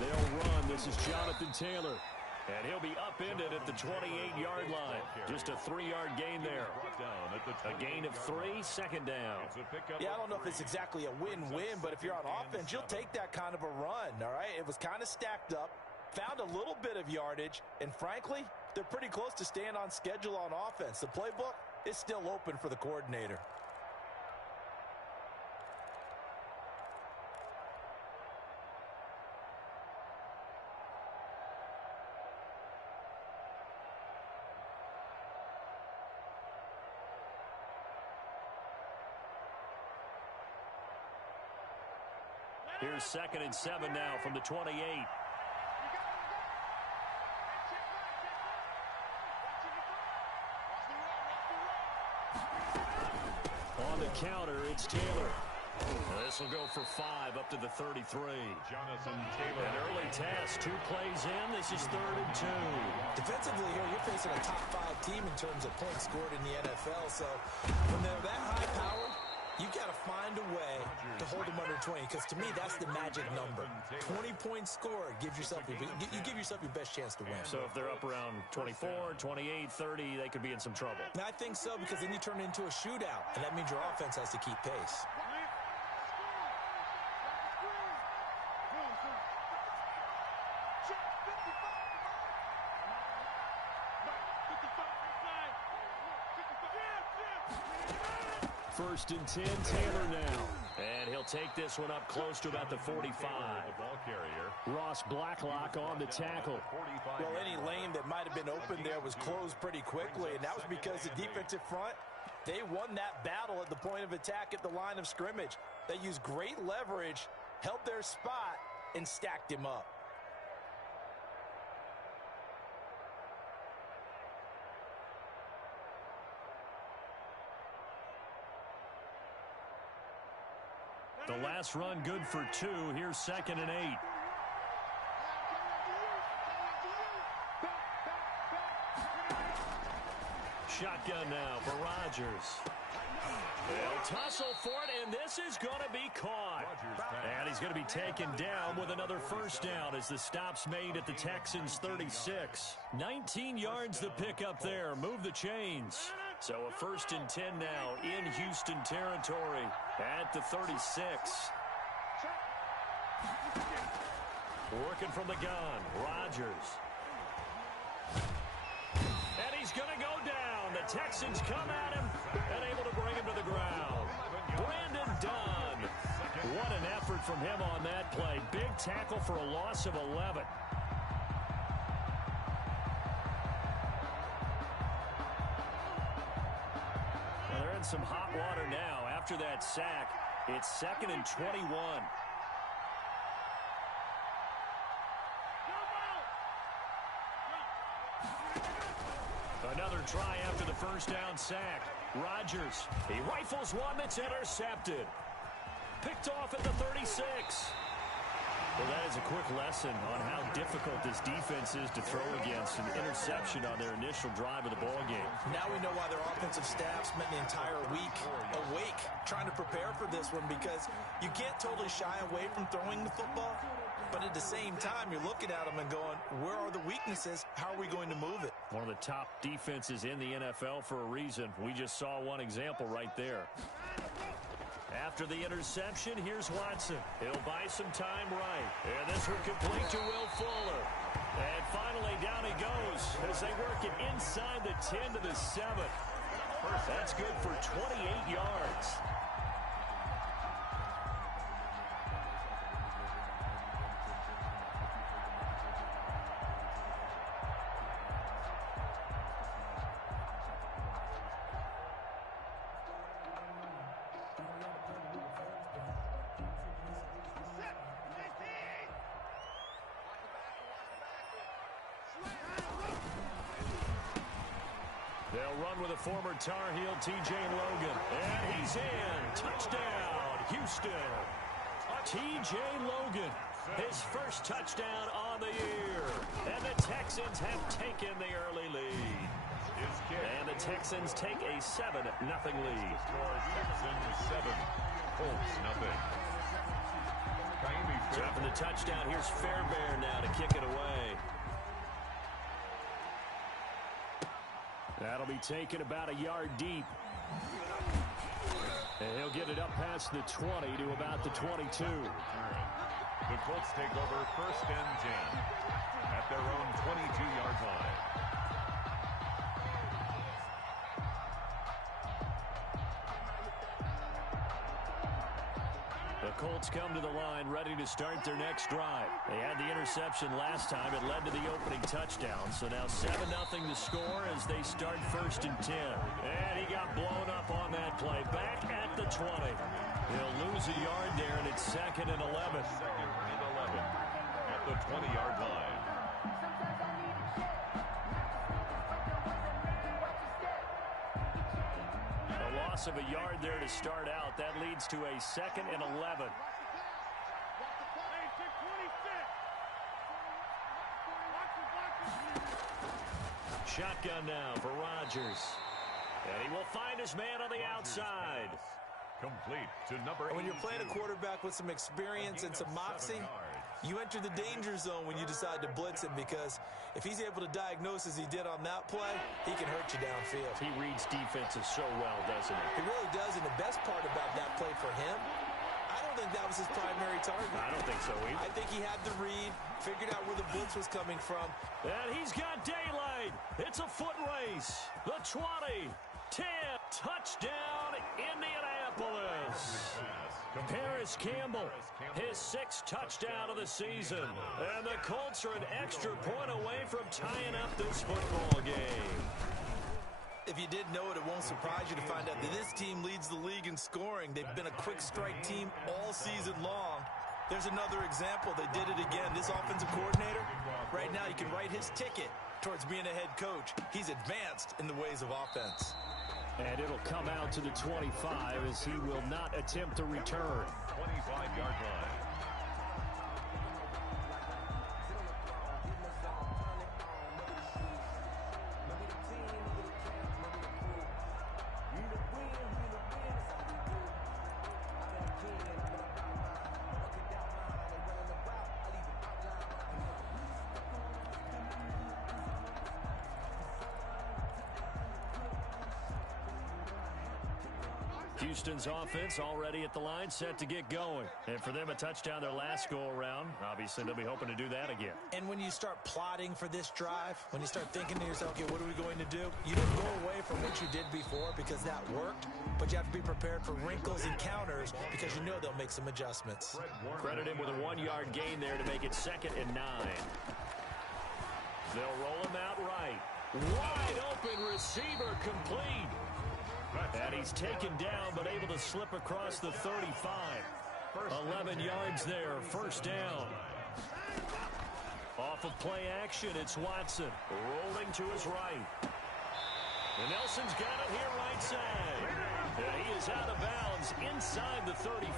They'll run. This is Jonathan Taylor. And he'll be upended at the 28-yard line. Just a 3-yard gain there. A gain of 3, second down. Yeah, I don't know if it's exactly a win-win, but if you're on offense, you'll take that kind of a run, all right? It was kind of stacked up, found a little bit of yardage, and frankly, they're pretty close to staying on schedule on offense. The playbook is still open for the coordinator. Here's 2nd and 7 now from the 28. On the counter, it's Taylor. This will go for 5 up to the 33. Jonathan Taylor. An early test, 2 plays in. This is 3rd and 2. Defensively here, you're facing a top 5 team in terms of points scored in the NFL. So when they're that high powered, you got to find a way to hold them under 20, because to me, that's the magic number. 20 points scored gives yourself you give yourself your best chance to win. So if they're up around 24, 28, 30, they could be in some trouble. And I think so, because then you turn it into a shootout, and that means your offense has to keep pace. First and 10, Taylor now. And he'll take this one up close to about the 45. The ball carrier. Ross Blacklock on the tackle. Well, any lane that might have been open there was closed pretty quickly, and that was because the defensive front, they won that battle at the point of attack at the line of scrimmage. They used great leverage, held their spot, and stacked him up. The last run good for 2. Here's 2nd and 8. Shotgun now for Rodgers. They'll tussle for it, and this is going to be caught. And he's going to be taken down with another first down as the stop's made at the Texans' 36. 19 yards the pickup there. Move the chains. So a 1st and 10 now in Houston territory at the 36. Working from the gun, Rodgers. And he's going to go down. The Texans come at him and able to bring him to the ground. Brandon Dunn. What an effort from him on that play. Big tackle for a loss of 11. They're in some hot water now. After that sack, it's 2nd and 21. Another try after the first down sack. Rodgers, he rifles one that's intercepted. Picked off at the 36. Well, that is a quick lesson on how difficult this defense is to throw against. An interception on their initial drive of the ballgame. Now we know why their offensive staff spent the entire week awake trying to prepare for this one, because you can't totally shy away from throwing the football, but at the same time, you're looking at them and going, where are the weaknesses? How are we going to move it? One of the top defenses in the NFL for a reason. We just saw one example right there. After the interception, here's Watson. He'll buy some time right. And this one complete to Will Fuller. And finally, down he goes as they work it inside the 10 to the 7. That's good for 28 yards. They'll run with a former Tar Heel, T.J. Logan. And he's in. Touchdown, Houston. T.J. Logan, his first touchdown on the year. And the Texans have taken the early lead. And the Texans take a 7-0 lead. Texans 7, Colts 0. touchdown. Here's Fairbairn now to kick it away. That'll be taken about a yard deep. And he'll get it up past the 20 to about the 22. The Colts take over 1st and 10 at their own 22-yard line. The Colts come to the line ready to start their next drive. They had the interception last time. It led to the opening touchdown. So now 7-0 to score as they start 1st and 10. And he got blown up on that play. Back at the 20. He'll lose a yard there, and it's 2nd and 11. 2nd and 11 at the 20-yard line. Loss of a yard there to start out. That leads to a 2nd and 11. Shotgun now for Rodgers. And he will find his man on the outside. Complete to number 82. When you're playing a quarterback with some experience and some moxie, you enter the danger zone when you decide to blitz him, because if he's able to diagnose as he did on that play, he can hurt you downfield. He reads defenses so well, doesn't he? He really does, and the best part about that play for him, I don't think that was his primary target. I don't think so either. I think he had the read, figured out where the blitz was coming from. And he's got daylight. It's a foot race. The 20, 10, touchdown, Indianapolis. Paris Campbell, his 6th touchdown of the season. And the Colts are an extra point away from tying up this football game. If you didn't know it, it won't surprise you to find out that this team leads the league in scoring. They've been a quick strike team all season long. There's another example. They did it again. This offensive coordinator, right now, you can write his ticket towards being a head coach. He's advanced in the ways of offense. And it'll come out to the 25 as he will not attempt to return. 25-yard line. Houston's offense already at the line, set to get going. And for them, a touchdown their last go-around. Obviously, they'll be hoping to do that again. And when you start plotting for this drive, when you start thinking to yourself, okay, what are we going to do? You don't go away from what you did before because that worked, but you have to be prepared for wrinkles and counters because you know they'll make some adjustments. Credit him with a 1-yard gain there to make it 2nd and 9. They'll roll him out right. Wide open receiver complete. And he's taken down, but able to slip across the 35. 11 yards there, 1st down. Off of play action, it's Watson rolling to his right. And Nelson's got it here right side. And he is out of bounds inside the 35.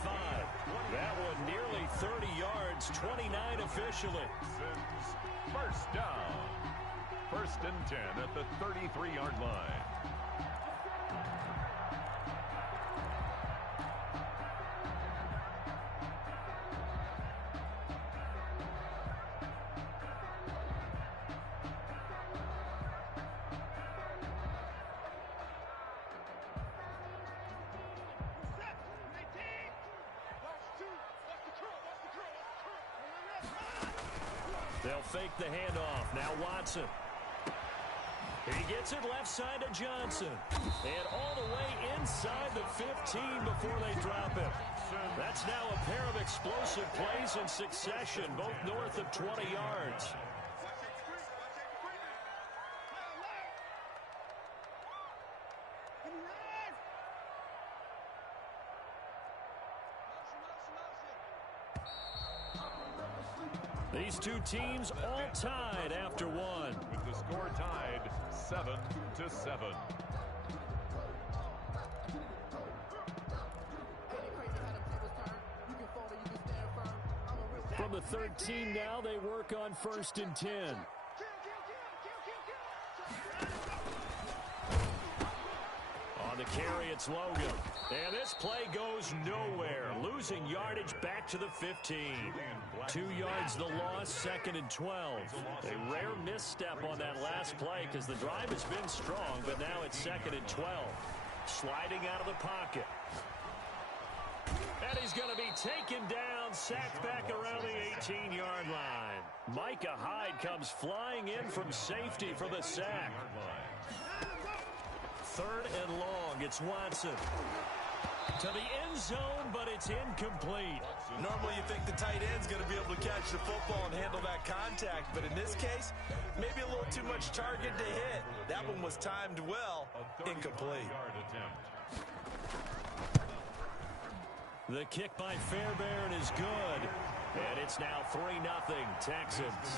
That one nearly 30 yards, 29 officially. 1st down. 1st and 10 at the 33-yard line. They'll fake the handoff. Now Watson. He gets it left side to Johnson. And all the way inside the 15 before they drop him. That's now a pair of explosive plays in succession, both north of 20 yards. These two teams all tied after one. With the score tied 7-7. From the 13 now, they work on 1st and 10. On the carry, it's Logan. And this play goes nowhere. losing yardage back to the 15. 2 yards the loss, 2nd and 12. A rare misstep on that last play because the drive has been strong, but now it's 2nd and 12. Sliding out of the pocket. And he's going to be taken down, sacked back around the 18-yard line. Micah Hyde comes flying in from safety for the sack. 3rd and long. It's Watson. To the end zone, but it's incomplete. Normally you think the tight end's going to be able to catch the football and handle that contact, but in this case, maybe a little too much target to hit. That one was timed well. Incomplete. The kick by Fairbairn is good. And it's now 3-0 Texans.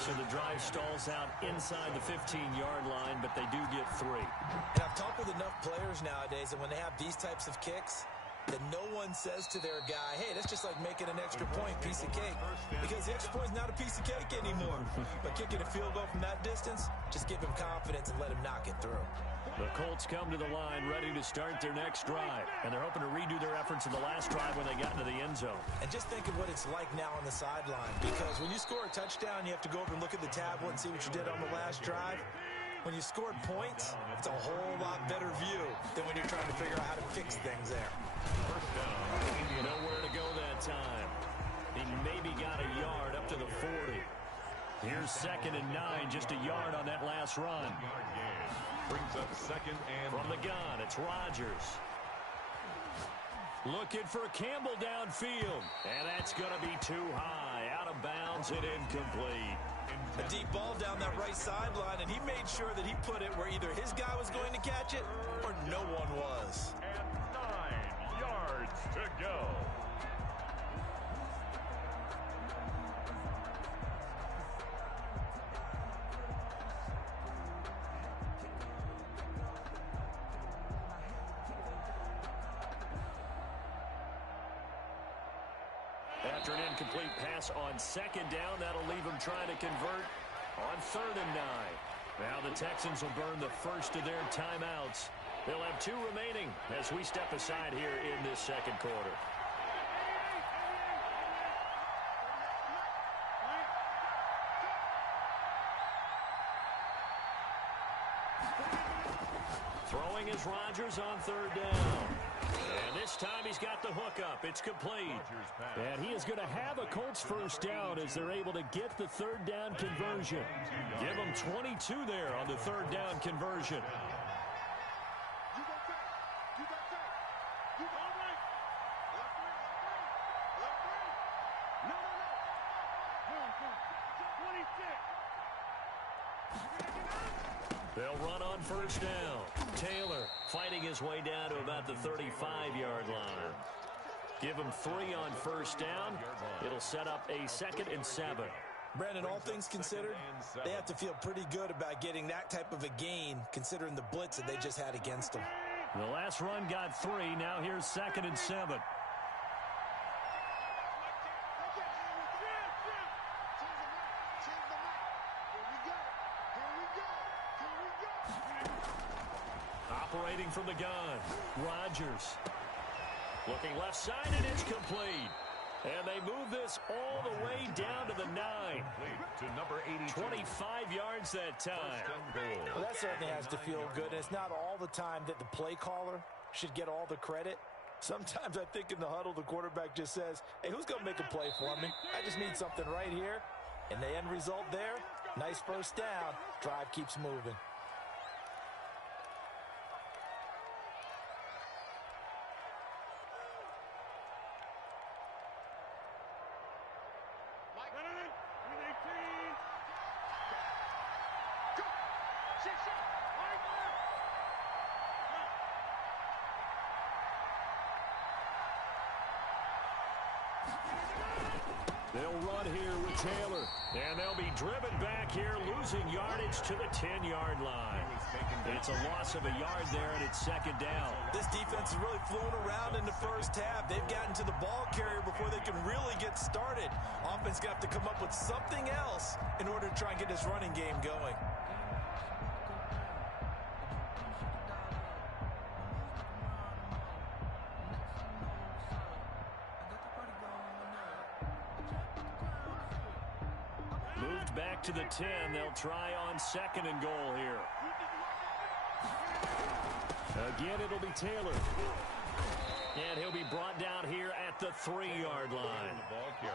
So the drive stalls out inside the 15-yard line, but they do get 3. And I've talked with enough players nowadays that when they have these types of kicks, that no one says to their guy, hey, that's just like making an extra point, piece of cake. Because the extra point's not a piece of cake anymore. But kicking a field goal from that distance, just give him confidence and let him knock it through. The Colts come to the line ready to start their next drive. And they're hoping to redo their efforts in the last drive when they got into the end zone. And just think of what it's like now on the sideline. Because when you score a touchdown, you have to go over and look at the tablet and see what you did on the last drive. When you scored points, it's a whole lot better view than when you're trying to figure out how to fix things there. Nowhere to go that time. He maybe got a yard up to the 40. Here's 2nd and 9, just a yard on that last run. Brings up 2nd and from the gun, it's Rodgers. Looking for Campbell downfield. And that's going to be too high. Out of bounds and incomplete. A deep ball down that right sideline, and he made sure that he put it where either his guy was going to catch it or no one was. And 9 yards to go. After an incomplete pass on 2nd down, that'll leave him trying to convert on 3rd and 9. Now the Texans will burn the first of their timeouts. They'll have 2 remaining as we step aside here in this 2nd quarter. Throwing is Rodgers on 3rd down. And this time he's got the hookup. It's complete. And he is going to have a Colts first down as they're able to get the 3rd down conversion. Give them 22 there on the 3rd down conversion. They'll run on 1st down. Taylor fighting his way down to about the 35-yard line. Give him 3 on 1st down. It'll set up a 2nd and 7. Brandon, all things considered, they have to feel pretty good about getting that type of a gain considering the blitz that they just had against them. The last run got 3. Now here's 2nd and 7. Operating from the gun, Rodgers. Looking left side, and it's complete. And they move this all the way down to the 9. To number 82. 25 yards that time. Well, that certainly has to feel good. And it's not all the time that the play caller should get all the credit. Sometimes I think in the huddle, the quarterback just says, hey, who's going to make a play for me? I just need something right here. And the end result there, nice first down. Drive keeps moving. They'll run here with Taylor. And they'll be driven back here, losing yardage to the 10-yard line. It's a loss of a yard there, and it's 2nd down. This defense is really flown around in the first half. They've gotten to the ball carrier before they can really get started. Offense got to come up with something else in order to try and get this running game going. back to the 10. They'll try on 2nd and goal here. Again, it'll be Taylor. And he'll be brought down here at the 3-yard line.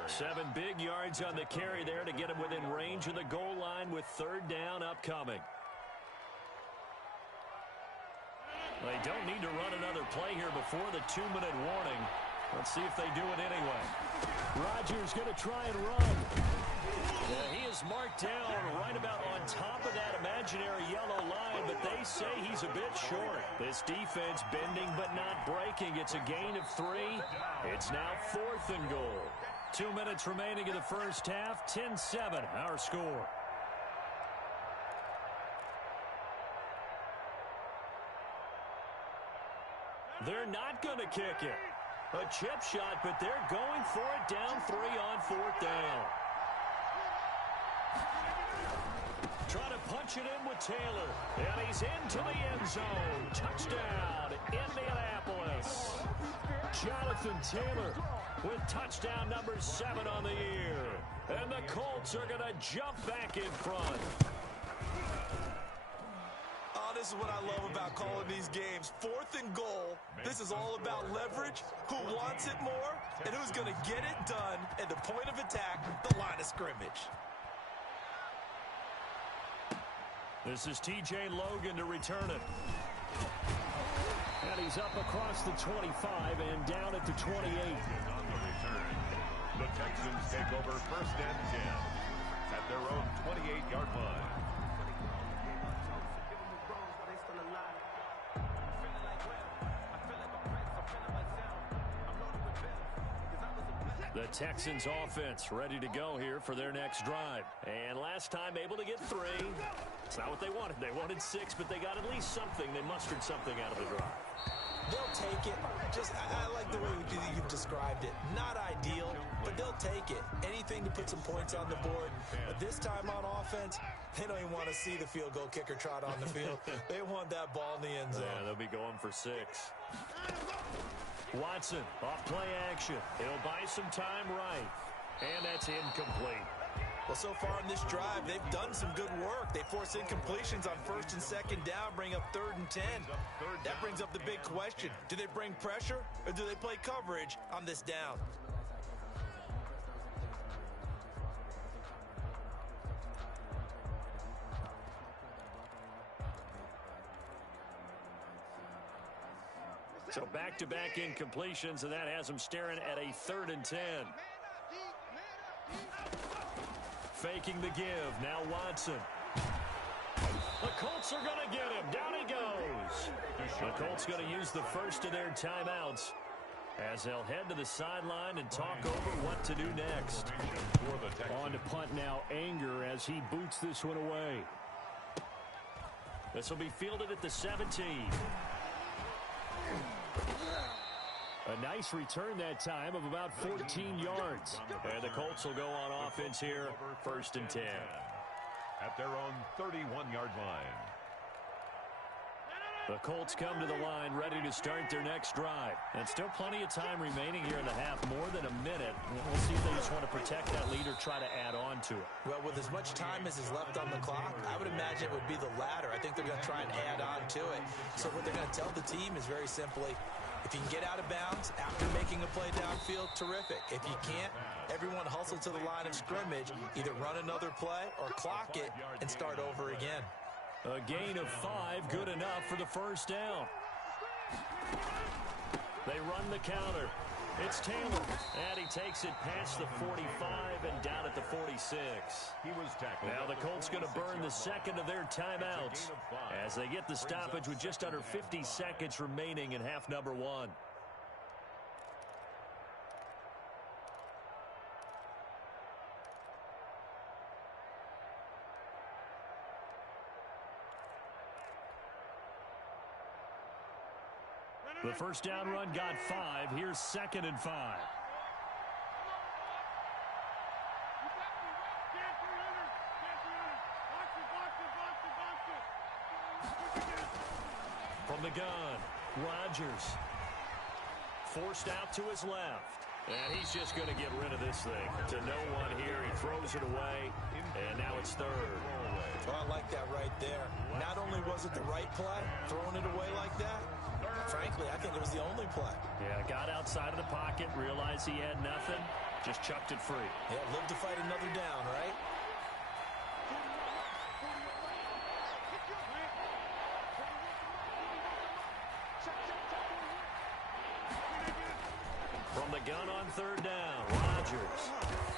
7 big yards on the carry there to get him within range of the goal line with 3rd down upcoming. They don't need to run another play here before the 2-minute warning. Let's see if they do it anyway. Rodgers going to try and run. Yeah, he is marked down right about on top of that imaginary yellow line, but they say he's a bit short. This defense bending but not breaking. It's a gain of 3. It's now 4th and goal. 2 minutes remaining in the first half. 10-7 our score. They're not going to kick it. A chip shot, but they're going for it down 3 on 4th down. Trying to punch it in with Taylor. And he's into the end zone. Touchdown, Indianapolis. Jonathan Taylor with touchdown number 7 on the year. And the Colts are going to jump back in front. This is what I love about calling these games. 4th and goal. This is all about leverage, who wants it more, and who's going to get it done at the point of attack, the line of scrimmage. This is T.J. Logan to return it. And he's up across the 25 and down at the 28. On the return, the Texans take over 1st and 10 at their own 28-yard line. The Texans offense ready to go here for their next drive. And last time able to get 3. It's not what they wanted. They wanted 6, but they got at least something. They mustered something out of the drive. They'll take it. I like the way you've described it. Not ideal, but they'll take it. Anything to put some points on the board. But this time on offense, they don't even want to see the field goal kicker trot on the field. They want that ball in the end zone. Yeah, they'll be going for 6. Watson, off play action. He'll buy some time right. And that's incomplete. Well, so far in this drive, they've done some good work. They force incompletions on 1st and 2nd down, bring up 3rd and 10. That brings up the big question. Do they bring pressure or do they play coverage on this down? So back-to-back incompletions, and that has them staring at a 3rd and 10. Faking the give. Now Watson. The Colts are going to get him. Down he goes. The Colts going to use the first of their timeouts as they'll head to the sideline and talk over what to do next. On to punt now, Anger, as he boots this one away. This will be fielded at the 17. A nice return that time of about 14 yards. And the Colts will go on offense here, 1st and 10. At their own 31-yard line. The Colts come to the line ready to start their next drive. And still plenty of time remaining here in the half, more than a minute. We'll see if they just want to protect that lead or try to add on to it. Well, with as much time as is left on the clock, I would imagine it would be the latter. I think they're going to try and add on to it. So what they're going to tell the team is very simply, if you can get out of bounds after making a play downfield, terrific. If you can't, everyone hustle to the line of scrimmage, either run another play or clock it and start over again. A gain of 5, good enough for the 1st down. They run the counter. It's Taylor, and he takes it past the 45 and down at the 46. He was tackled. Now the Colts going to burn the 2nd of their timeouts as they get the stoppage with just under 50 seconds remaining in half number 1. The 1st down run got 5. Here's 2nd and 5. From the gun, Rodgers. Forced out to his left. And he's just going to get rid of this thing. To no one here. He throws it away, and now it's third. Well, I like that right there. Not only was it the right play, throwing it away like that, frankly, I think it was the only play. Yeah, got outside of the pocket, realized he had nothing, just chucked it free. Yeah, live to fight another down, right? From the gun on third down, Rodgers.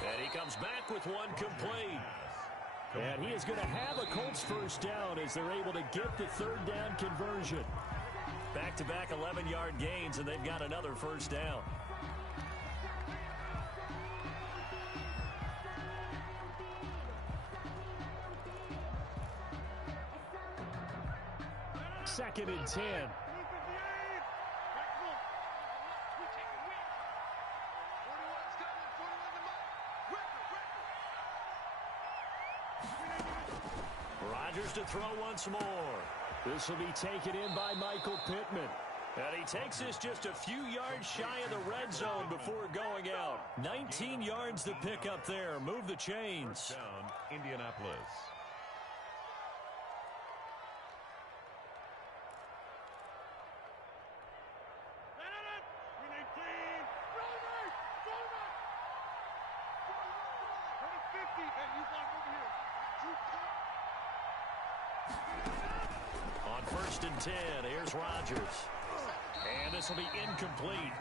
And he comes back with one complete. And he is going to have a Colts first down as they're able to get the third down conversion. Back-to-back 11-yard gains, and they've got another first down. Second and 10. Rodgers to throw once more. This will be taken in by Michael Pittman. And he takes this just a few yards shy of the red zone before going out. 19 yards to pick up there. Move the chains. Down, Indianapolis. On first and 10, here's Rodgers. And this will be incomplete.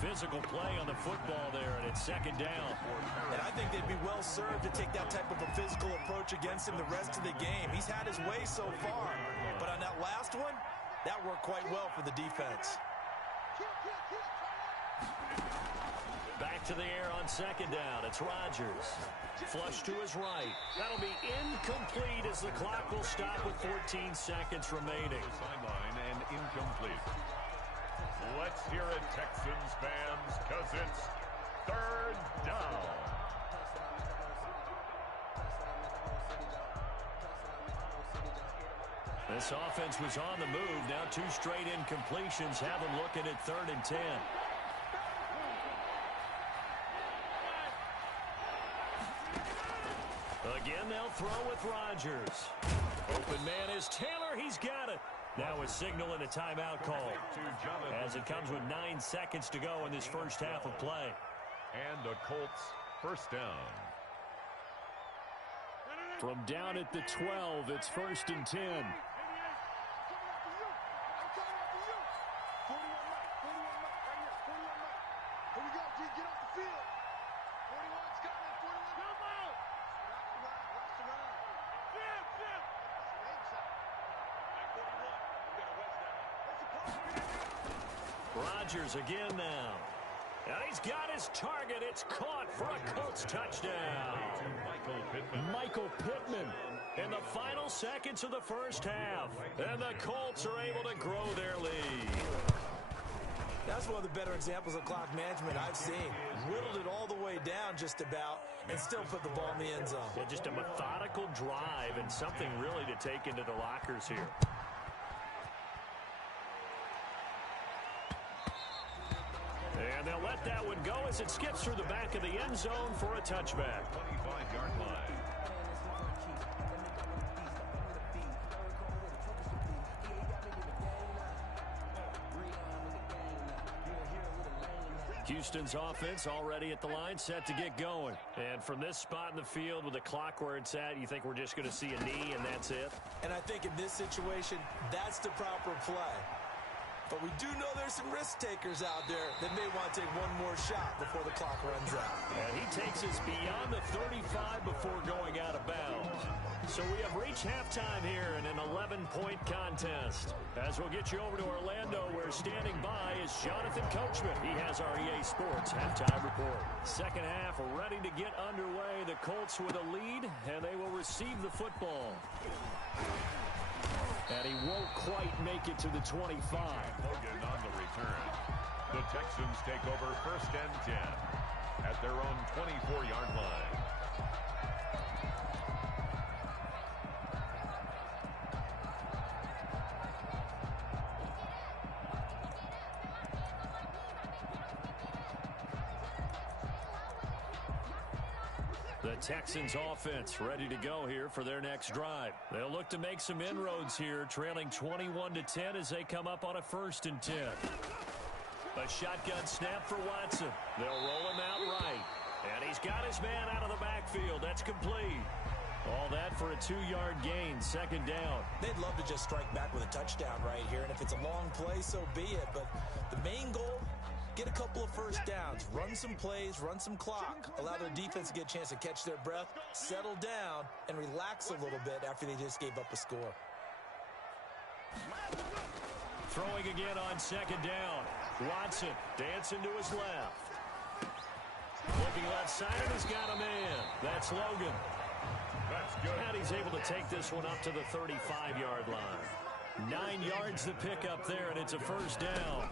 Physical play on the football there, and it's second down. And I think they'd be well served to take that type of a physical approach against him the rest of the game. He's had his way so far. But on that last one, that worked quite well for the defense. Back to the air on second down. It's Rodgers. Flush to his right. That'll be incomplete as the clock will stop with 14 seconds remaining. Sideline and incomplete. Let's hear it, Texans fans, because it's third down. This offense was on the move. Now two straight incompletions have them looking at third and 10. Again, they'll throw with Rodgers. Open man is Taylor. He's got it. Now a signal and a timeout call as it comes with 9 seconds to go in this first half of play. And the Colts first down. From down at the 12, it's first and 10. Rodgers again now. And he's got his target. It's caught for a Colts touchdown. Michael Pittman in the final seconds of the first half. And the Colts are able to grow their lead. That's one of the better examples of clock management I've seen. Whittled it all the way down just about and still put the ball in the end zone. Yeah, just a methodical drive and something really to take into the lockers here. And they'll let that one go as it skips through the back of the end zone for a touchback. 25-yard line. Houston's offense already at the line, set to get going. And from this spot in the field with the clock where it's at, you think we're just going to see a knee and that's it? And I think in this situation, that's the proper play. But we do know there's some risk takers out there that may want to take one more shot before the clock runs out. And he takes us beyond the 35 before going out of bounds. So we have reached halftime here in an 11-point contest. As we'll get you over to Orlando, where standing by is Jonathan Coachman. He has our EA Sports halftime report. Second half ready to get underway. The Colts with a lead, and they will receive the football. And he won't quite make it to the 25. Logan on the return. The Texans take over first and 10 at their own 24-yard line. Texans offense ready to go here for their next drive. They'll look to make some inroads here, trailing 21-10 as they come up on a 1st and 10. A shotgun snap for Watson. They'll roll him out right. And he's got his man out of the backfield. That's complete. All that for a 2-yard gain, 2nd down. They'd love to just strike back with a touchdown right here, and if it's a long play, so be it. But the main goal, get a couple of first downs, run some plays, run some clock, allow their defense to get a chance to catch their breath, settle down, and relax a little bit after they just gave up a score. Throwing again on 2nd down. Watson dancing to his left. Looking left side, and he's got a man. That's Logan. That's good. And he's able to take this one up to the 35-yard line. 9 yards to pick up there, and it's a 1st down.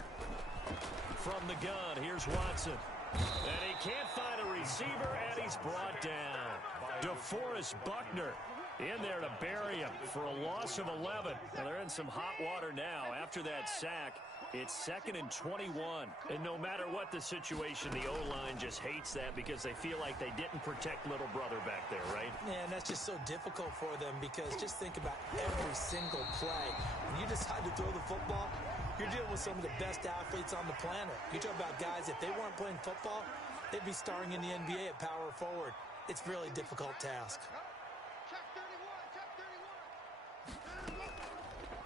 From the gun, here's Watson. And he can't find a receiver, and he's brought down. DeForest Buckner in there to bury him for a loss of 11. Now they're in some hot water now. After that sack, it's 2nd and 21. And no matter what the situation, the O-line just hates that because they feel like they didn't protect little brother back there, right? Yeah, and that's just so difficult for them because just think about every single play. When you decide to throw the football, you're dealing with some of the best athletes on the planet. You talk about guys, if they weren't playing football, they'd be starring in the NBA at power forward. It's a really difficult task.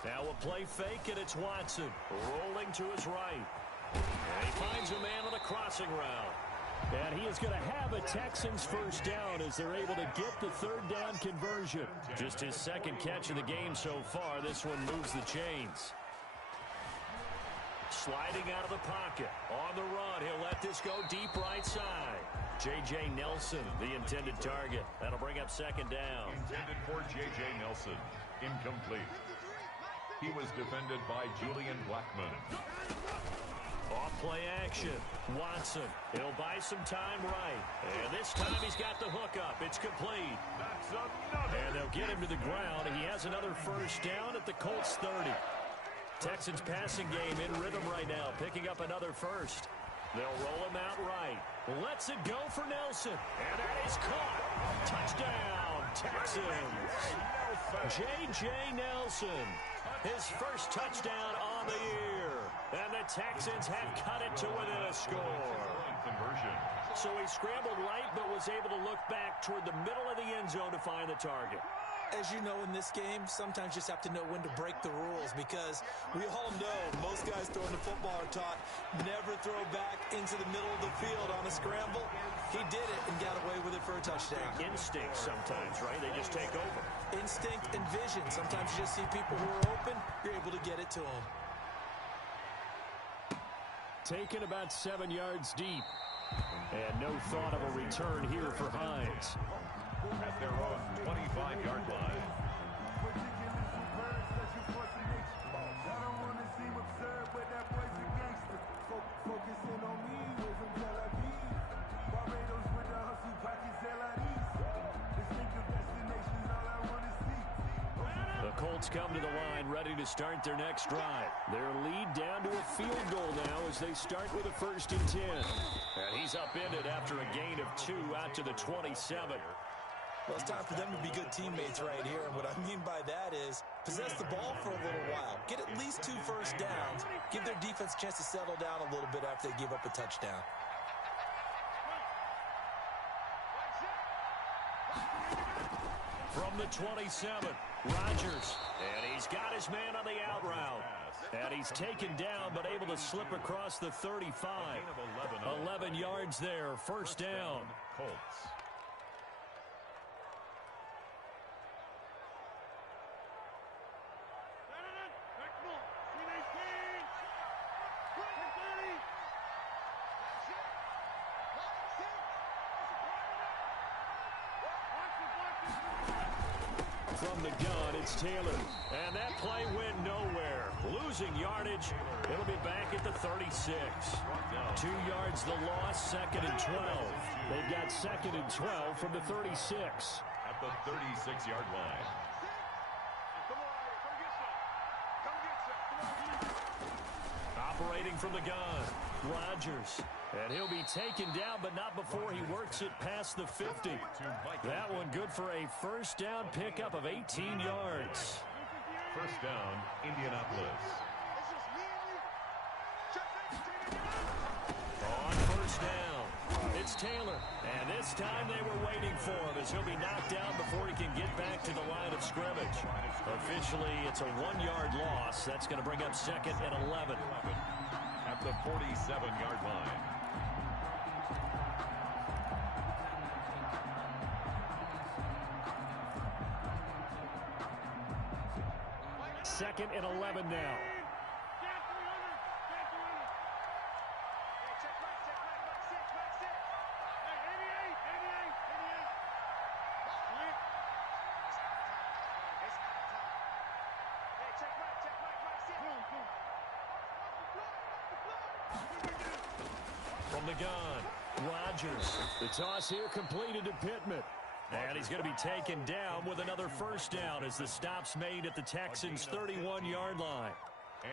Now a play fake, and it's Watson rolling to his right. And he finds a man on the crossing route. And he is going to have a Texans 1st down as they're able to get the 3rd down conversion. Just his 2nd catch of the game so far. This one moves the chains. Sliding out of the pocket. On the run, he'll let this go deep right side. J.J. Nelson, the intended target. That'll bring up 2nd down. Intended for J.J. Nelson. Incomplete. He was defended by Julian Blackman. Off play action. Watson. He'll buy some time right. And this time he's got the hook up. It's complete. That's another. And they'll get him to the ground. He has another 1st down at the Colts 30. Texans passing game in rhythm right now, picking up another 1st. They'll roll him out right. Lets it go for Nelson. And that is caught. Touchdown, Texans. J.J. Nelson. His 1st touchdown on the year. And the Texans have cut it to within a score. Conversion. So he scrambled right, but was able to look back toward the middle of the end zone to find the target. As you know, in this game, sometimes you just have to know when to break the rules because we all know most guys throwing the football are taught never throw back into the middle of the field on a scramble. He did it and got away with it for a touchdown. Instinct sometimes, right? They just take over. Instinct and vision. Sometimes you just see people who are open, you're able to get it to them. Taken about 7 yards deep. And no thought of a return here for Hines. At their own 25-yard line. The Colts come to the line ready to start their next drive. Their lead down to a field goal now as they start with a 1st and 10. And he's upended after a gain of 2 out to the 27. Well, it's time for them to be good teammates right here. And what I mean by that is possess the ball for a little while. Get at least 2 first downs. Give their defense a chance to settle down a little bit after they give up a touchdown. From the 27, Rodgers. And he's got his man on the out route. And he's taken down but able to slip across the 35. 11 yards there, 1st down. Colts. From the gun, it's Taylor. And that play went nowhere. Losing yardage. It'll be back at the 36. 2 yards the loss, 2nd and 12. They've got 2nd and 12 from the 36. At the 36-yard line. operating from the gun. Rodgers. And he'll be taken down, but not before he works it past the 50. That one good for a first down pickup of 18 yards. First down, Indianapolis. On first down, it's Taylor. And this time they were waiting for him as he'll be knocked down before he can get back to the line of scrimmage. Officially, it's a 1-yard loss. That's going to bring up 2nd and 11. At the 47-yard line. 2nd and 11 now. From the gun, Rodgers. The toss here completed to Pittman. And he's going to be taken down with another first down as the stop's made at the Texans' 31-yard line.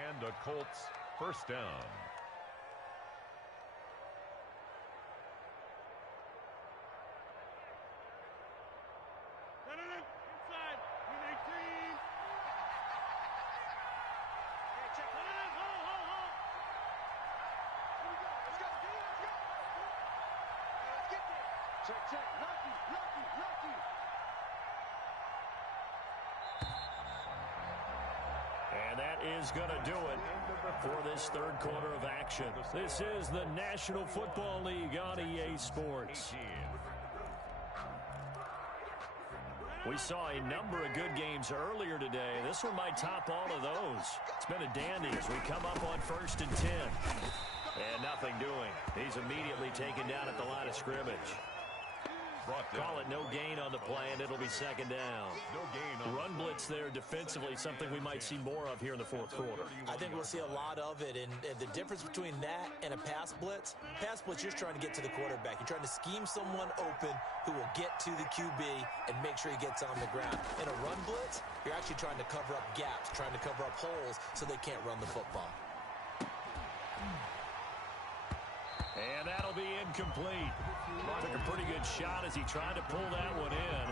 And a Colts first down. Inside. 18. Check. Lucky. And that is going to do it for this third quarter of action. This is the National Football League on EA Sports. We saw a number of good games earlier today. This one might top all of those. It's been a dandy as we come up on 1st and 10. And nothing doing. He's immediately taken down at the line of scrimmage. Call it no gain on the play, and it'll be 2nd down. No gain on Run blitz there defensively, something we might see more of here in the 4th quarter. I think we'll see a lot of it, and the difference between that and a pass blitz, you're trying to get to the quarterback. You're trying to scheme someone open who will get to the QB and make sure he gets on the ground. In a run blitz, you're actually trying to cover up gaps, trying to cover up holes so they can't run the football. And that'll be incomplete. Took a pretty good shot as he tried to pull that one in.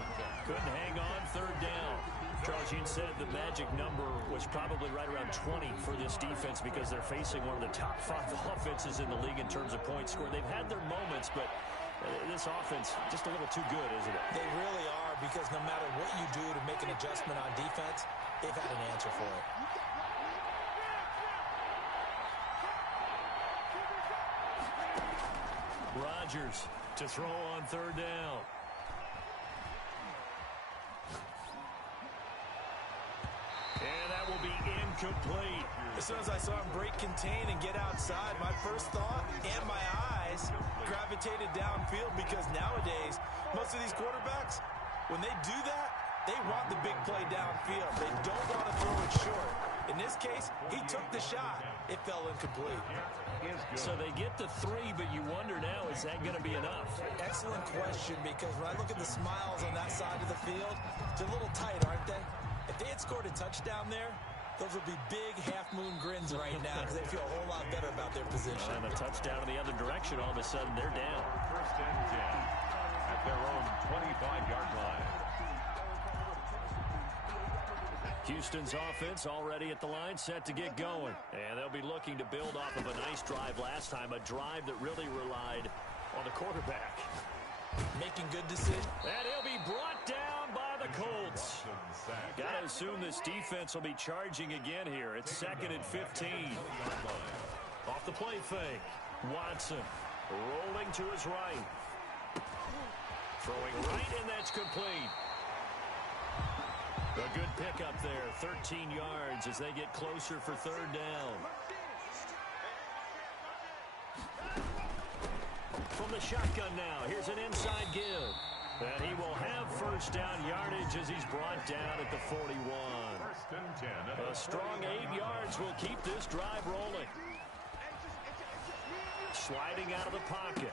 Couldn't hang on 3rd down. Charles, you said the magic number was probably right around 20 for this defense because they're facing one of the top 5 offenses in the league in terms of points scored. They've had their moments, but this offense just a little too good, isn't it? They really are, because no matter what you do to make an adjustment on defense, they've had an answer for it. Rodgers to throw on 3rd down. And that will be incomplete. As soon as I saw him break contain and get outside, my first thought and my eyes gravitated downfield, because nowadays, most of these quarterbacks, when they do that, they want the big play downfield. They don't want to throw it short. In this case, he took the shot. It fell incomplete. So they get the 3, but you wonder now, is that going to be enough? Excellent question, because when I look at the smiles on that side of the field, they're a little tight, aren't they? If they had scored a touchdown there, those would be big half-moon grins right now, because they feel a whole lot better about their position. And a touchdown in the other direction, all of a sudden they're down. 1st and 10 at their own 25-yard line. Houston's offense already at the line, set to get going. And they'll be looking to build off of a nice drive last time, a drive that really relied on the quarterback. Making good decisions. And he'll be brought down by the Colts. Got to assume this defense will be charging again here. It's 2nd and 15. Off the play fake. Watson rolling to his right. Throwing right, and that's complete. A good pickup there, 13 yards as they get closer for 3rd down. From the shotgun now, here's an inside give. And he will have first down yardage as he's brought down at the 41. 1st and 10. A strong 8 yards will keep this drive rolling. Sliding out of the pocket.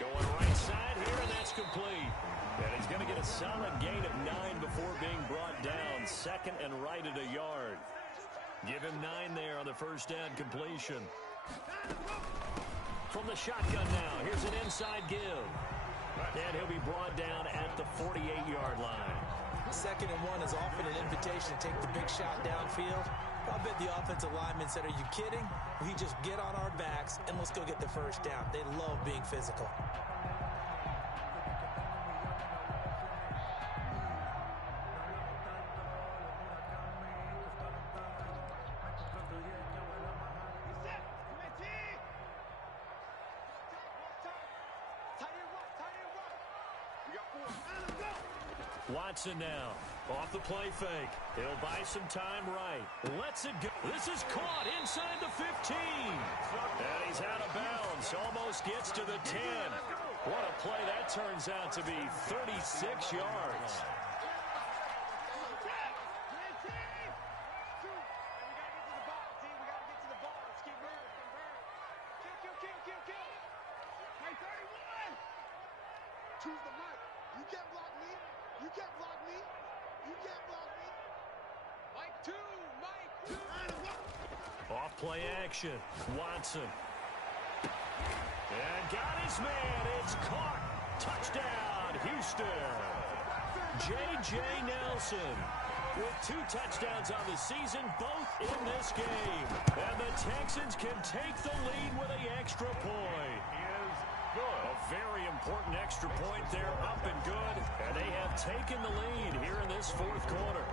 Going right side here, and that's complete. And he's going to get a solid gain of 9 before being brought down. 2nd and right at a yard. Give him 9 there on the first down completion. From the shotgun now, here's an inside give. And he'll be brought down at the 48-yard line. 2nd and 1 is often an invitation to take the big shot downfield. I bet the offensive lineman said, are you kidding? We just get on our backs and let's go get the first down. They love being physical. Watson now, off the play fake. He'll buy some time right. Lets it go. This is caught inside the 15. And he's out of bounds. Almost gets to the 10. What a play that turns out to be. 36 yards. Choose the mic. You can't block me. You can't block me. You can't block me. Mike 2. Off play action. Watson. And got his man. It's caught. Touchdown, Houston. J.J. Nelson with 2 touchdowns on the season, both in this game. And the Texans can take the lead with an extra point. A very important extra point there, up and good. And they have taken the lead here in this 4th quarter.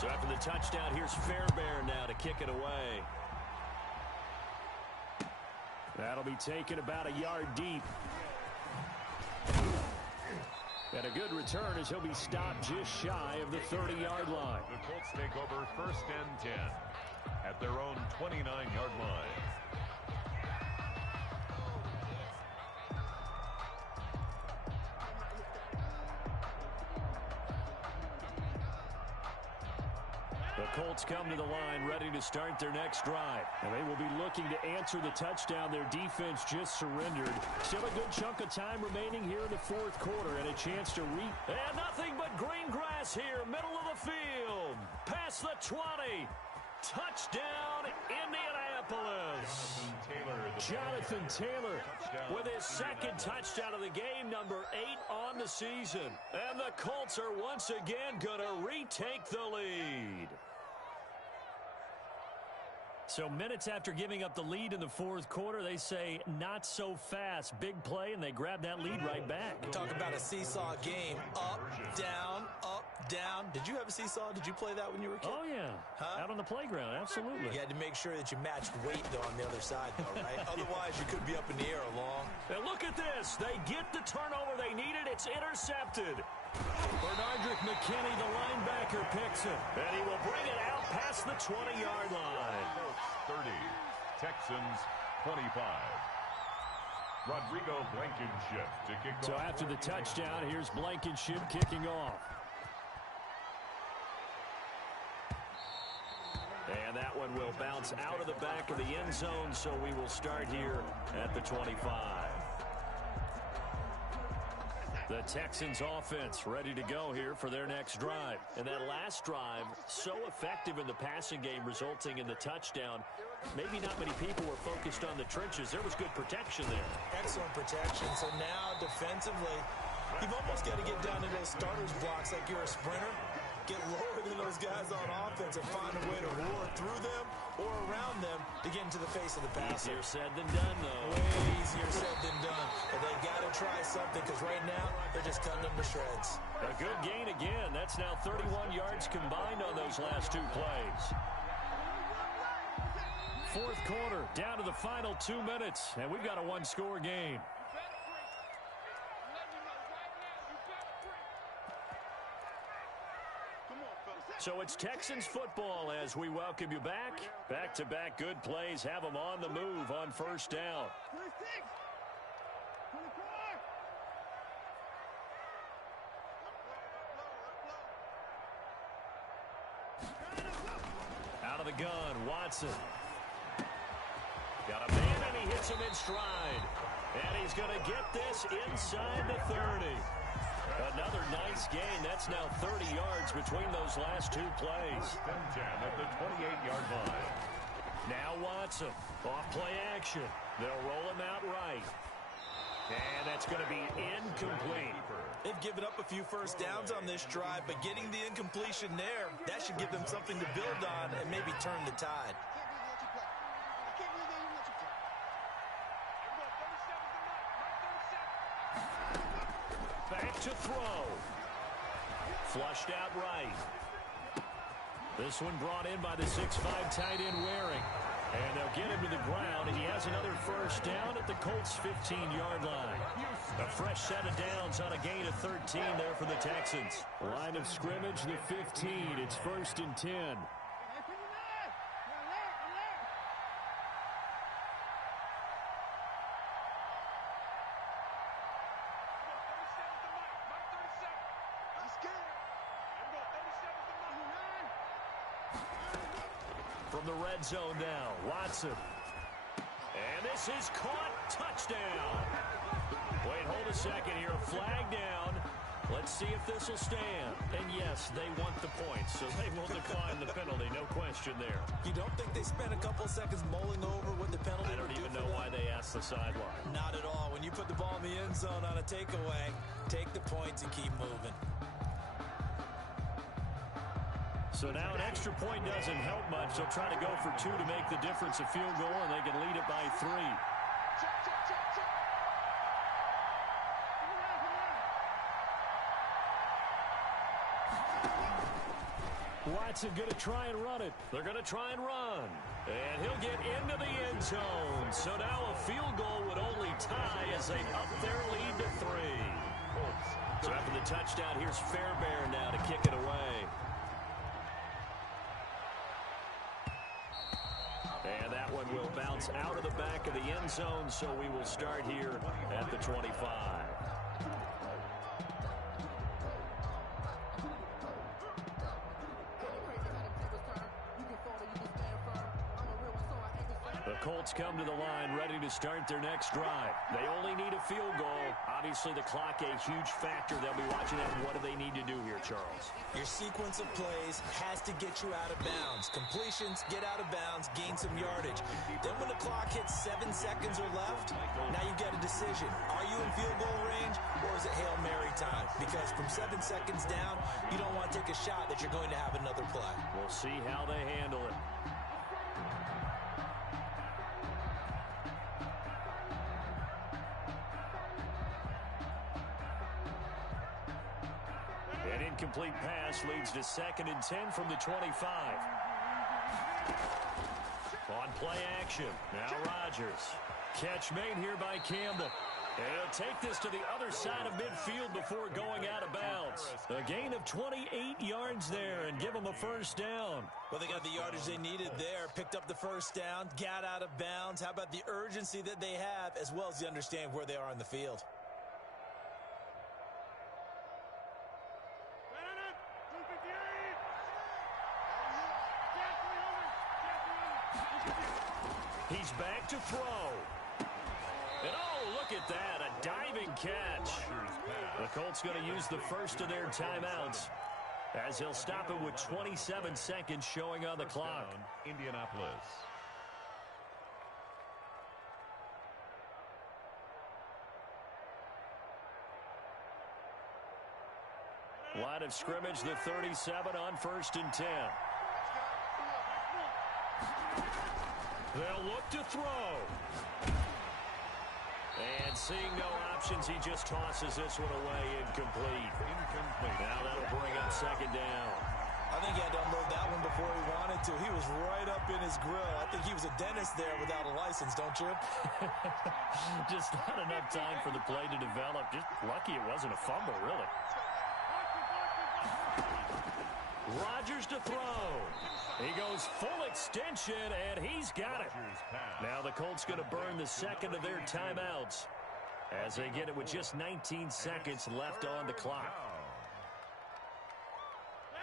So after the touchdown, here's Fairbairn now to kick it away. That'll be taken about a yard deep. And a good return as he'll be stopped just shy of the 30-yard line. The Colts take over 1st and 10 at their own 29-yard line. The Colts come to the line ready to start their next drive. And they will be looking to answer the touchdown their defense just surrendered. Still a good chunk of time remaining here in the 4th quarter and a chance to And nothing but green grass here, middle of the field. Past the 20. Touchdown, Indianapolis. Jonathan Taylor with his 2nd touchdown of the game, number 8 on the season. And the Colts are once again going to retake the lead. So minutes after giving up the lead in the 4th quarter, they say not so fast. Big play, and they grab that lead right back. Talk about a seesaw game. Up, down, up, down. Did you have a seesaw? Did you play that when you were a kid? Oh, yeah. Huh? Out on the playground, absolutely. You had to make sure that you matched weight, though, on the other side, though, right? Otherwise, you could be up in the air long. And look at this. They get the turnover they needed. It's intercepted. Bernardrick McKinney, the linebacker, picks it. And he will bring it out past the 20-yard line. 30, Texans 25. Rodrigo Blankenship to kick off. So after the touchdown, here's Blankenship kicking off. And that one will bounce out of the back of the end zone, so we will start here at the 25. The Texans offense ready to go here for their next drive. And that last drive, so effective in the passing game, resulting in the touchdown. Maybe not many people were focused on the trenches. There was good protection there. Excellent protection. So now defensively, you've almost got to get down to those starters blocks like you're a sprinter. Get lower than those guys on offense and find a way to roar through them or around them to get into the face of the passer. Easier said than done, though. Way easier said than done. But they got to try something because right now they're just cutting them to shreds. A good gain again. That's now 31 yards combined on those last 2 plays. 4th quarter, down to the final 2 minutes, and we've got a 1-score game. So it's Texans football as we welcome you back. Back-to-back good plays have them on the move on 1st down. 26, 24. Out of the gun, Watson. Got a man, and he hits him in stride. And he's going to get this inside the 30. Another nice gain. That's now 30 yards between those last two plays. 10 at the 28-yard line. Now Watson, off play action. They'll roll him out right. And that's going to be incomplete. They've given up a few first downs on this drive, but getting the incompletion there, that should give them something to build on and maybe turn the tide. Back to throw. Flushed out right. This one brought in by the 6'5" tight end Waring. And they'll get him to the ground, and he has another first down at the Colts' 15-yard line. A fresh set of downs on a gain of 13 there for the Texans. Line of scrimmage, the 15. It's 1st and 10. From the red zone now, Watson. And this is caught. Touchdown. Wait, hold a second here. A flag down. Let's see if this will stand. And yes, they want the points, so they will decline the penalty. No question there. You don't think they spent a couple seconds mulling over what the penalty I don't even know why they asked the sideline. Not at all. When you put the ball in the end zone on a takeaway, take the points and keep moving. So now an extra point doesn't help much. They'll try to go for 2 to make the difference a field goal, and they can lead it by 3. Watson going to try and run it. They're going to try and run. And he'll get into the end zone. So now a field goal would only tie as they up their lead to 3. So after the touchdown, here's Fairbairn now to kick it away. And that one will bounce out of the back of the end zone, so we will start here at the 25. The Colts come to the line ready to start their next drive. They only need a field goal. Obviously, the clock a huge factor. They'll be watching that. What do they need to do here, Charles? Your sequence of plays has to get you out of bounds. Completions, get out of bounds, gain some yardage. Then when the clock hits 7 seconds or left, now you get a decision. Are you in field goal range, or is it Hail Mary time? Because from 7 seconds down, you don't want to take a shot that you're going to have another play. We'll see how they handle it. An incomplete pass leads to 2nd and 10 from the 25. On play action. Now Rodgers. Catch made here by Campbell. And he'll take this to the other side of midfield before going out of bounds. A gain of 28 yards there and give them a first down. Well, they got the yardage they needed there, picked up the first down, got out of bounds. How about the urgency that they have, as well as the understand where they are on the field? He's back to throw. And oh, look at that, a diving catch. The Colts going to use the first of their timeouts as he'll stop it with 27 seconds showing on the clock. Indianapolis. Line of scrimmage, the 37 on 1st and 10. They'll look to throw. And seeing no options, he just tosses this one away incomplete. Now that'll bring up 2nd down. I think he had to unload that one before he wanted to. He was right up in his grill. I think he was a dentist there without a license, don't you? Just not enough time for the play to develop. Just lucky it wasn't a fumble, really. Rodgers to throw. He goes full extension, and he's got it. Now the Colts going to burn the 2nd of their timeouts as they get it with just 19 seconds left on the clock.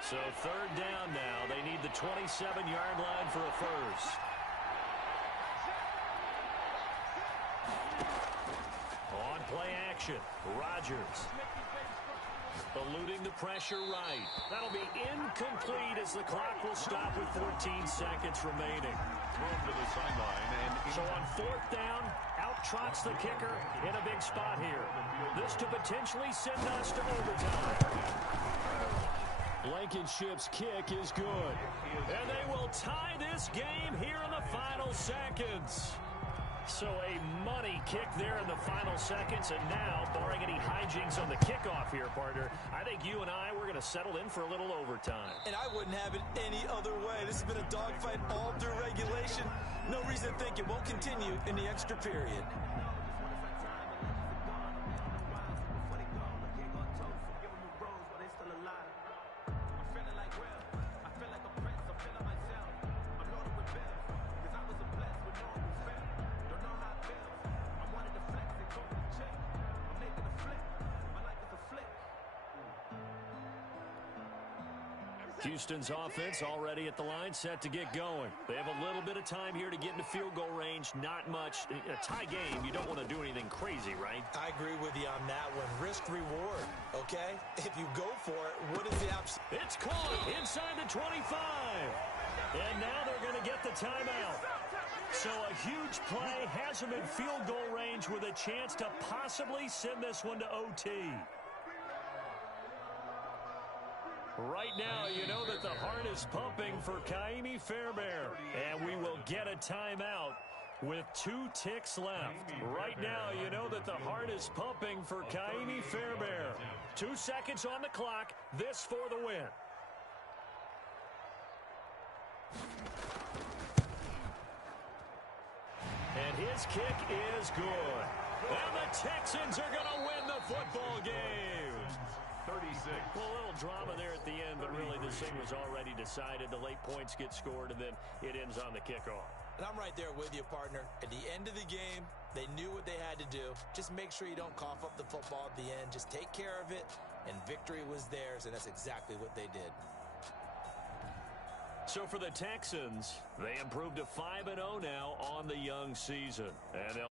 So 3rd down now. They need the 27-yard line for a first. On play action, Rodgers. Eluding the pressure right. That'll be incomplete as the clock will stop with 14 seconds remaining. Thrown to the sideline. So on fourth down, out trots the kicker in a big spot here. This to potentially send us to overtime. Blankenship's kick is good. And they will tie this game here in the final seconds. So a money kick there in the final seconds. And now, barring any hijinks on the kickoff here, partner, I think you and I, we're going to settle in for a little overtime. And I wouldn't have it any other way. This has been a dogfight all through regulation. No reason to think it won't continue in the extra period. Houston's offense already at the line, set to get going. They have a little bit of time here to get into field goal range. Not much. In a tie game, you don't want to do anything crazy, right? I agree with you on that one. Risk-reward, okay? If you go for it, what is the option? It's caught inside the 25. And now they're going to get the timeout. So a huge play has them in field goal range with a chance to possibly send this one to OT. Right now, you know that the heart is pumping for Kaimi Fairbairn. And we will get a timeout with 2 ticks left. Right now, you know that the heart is pumping for Kaimi Fairbairn. 2 seconds on the clock. This for the win. And his kick is good. And the Texans are going to win the football game. 36. Well, a little drama there at the end, but really this thing was already decided. The late points get scored, and then it ends on the kickoff. And I'm right there with you, partner. At the end of the game, they knew what they had to do. Just make sure you don't cough up the football at the end. Just take care of it, and victory was theirs, and that's exactly what they did. So for the Texans, they improved to 5-0 now on the young season. And